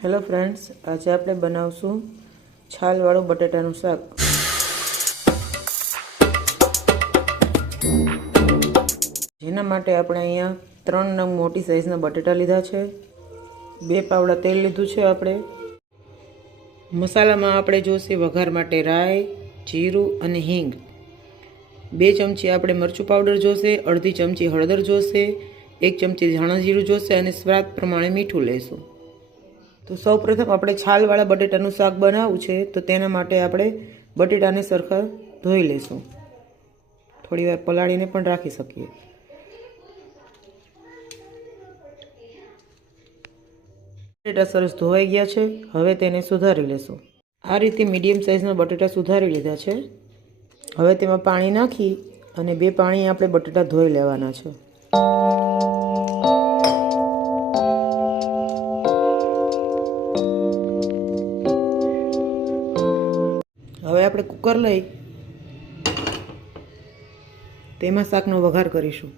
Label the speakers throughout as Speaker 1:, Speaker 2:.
Speaker 1: Hello friends આજે આપણે બનાવશું છાલવાળું બટેટાનું શાક. જેના માટે આપણે અહીંયા ત્રણ નંગ મોટી સાઈઝના બટેટા લીધા છે. બે પાવડા તેલ લીધું છે આપણે. મસાલામાં આપણે જોશે વઘાર માટે રાઈ, જીરું અને હિંગ. બે ચમચી આપણે મરચું પાવડર જોશે, અડધી ચમચી હળદર જોશે, એક ચમચી ધાણા જીરું જોશે અને સ્વાદ પ્રમાણે મીઠું લઈશું તો સૌ પ્રથમ આપણે છાલવાળા બટેટાનું શાક બનાવવું છે, તો તેના માટે આપણે બટેટાને સરખા ધોઈ લઈશું. થોડી વાર પલાળીને પણ રાખી શકીએ. બટેટા સરસ ધોવાઈ ગયા છે, હવે તેને સુધારી લેશું આ રીતે મીડિયમ સાઇઝના બટેટા સુધારી લીધા છે. હવે તેમાં પાણી નાખી અને બે પાણી આપણે બટેટા ધોઈ લેવાના છે. હવે આપણે કુકર લઈ તેમાં શાકનો વઘાર કરીશું.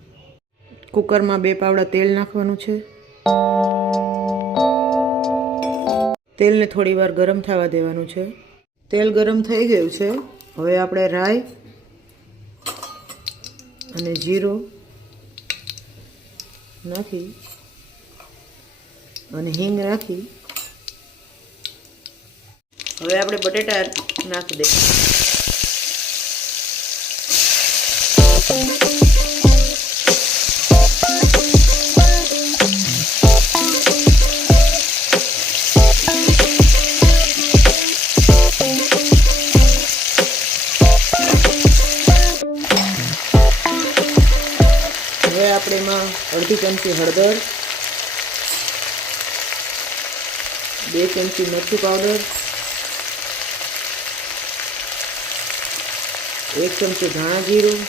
Speaker 1: કુકરમાં બે પાવડા તેલ નાખવાનું છે. તેલને થોડી વાર ગરમ થવા દેવાનું છે. તેલ ગરમ થઈ ગયું છે. હવે આપણે રાઈ અને જીરું નાખી અને હિંગ નાખી હવે આપણે બટેટા નાખી દે હવે આપણે એમાં અડધી ચમચી હળદર, બે ચમચી મરચું પાવડર એક ચમચી ધાણા જીરું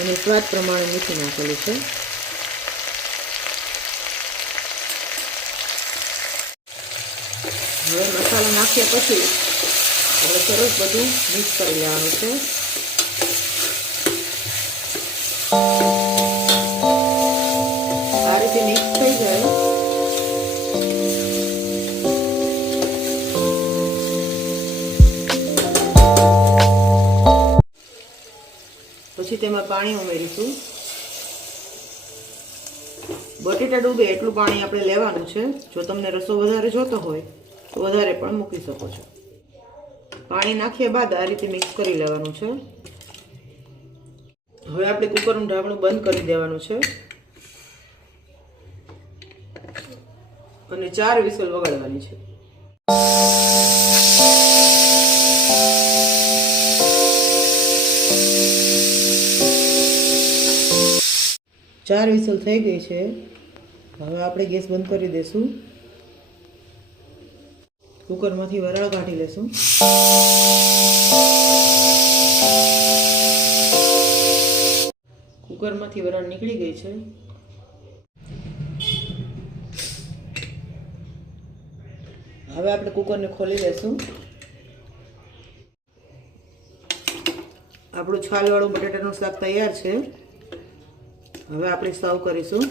Speaker 1: અને સ્વાદ પ્રમાણે મીઠું નાખેલું છે. હવે મસાલો નાખ્યા પછી હવે સરસ બધું મિક્સ કરી લેવાનું છે. પછી તેમાં પાણી ઉમેરીશું. બટેટા ડૂબે એટલું પાણી આપણે લેવાનું છે. જો તમને રસો વધારે જોતો હોય, તો વધારે પણ મૂકી શકો છો. પાણી નાખ્યા બાદ આ રીતે મિક્સ કરી લેવાનું છે. હવે આપણે કુકરનું ઢાંકણું બંધ કરી દેવાનું છે. અને ચાર વિસલ વગાડવાની છે. ચાર વિસલ થઈ ગઈ છે. હવે આપણે ગેસ બંધ કરી દઈશું કુકરમાંથી વરાળ કાઢી લેશું. કુકરમાંથી વરાળ નીકળી ગઈ છે. હવે આપણે કુકરને ખોલી લેશું. આપણું છાલવાળું બટાટાનું શાક તૈયાર છે. હવે આપણે સર્વ કરીશું.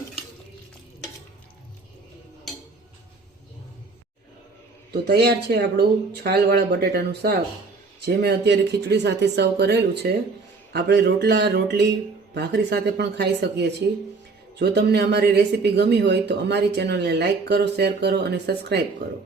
Speaker 1: તો તૈયાર છે આપણું છાલવાળા બટેટાનું શાક, જે મેં અત્યારે ખીચડી સાથે સર્વ કરેલું છે. આપણે રોટલા, રોટલી, ભાખરી સાથે પણ ખાઈ શકીએ છીએ. જો તમને અમારી રેસીપી ગમી હોય તો અમારી ચેનલને લાઇક કરો, શેર કરો અને સબસ્ક્રાઈબ કરો.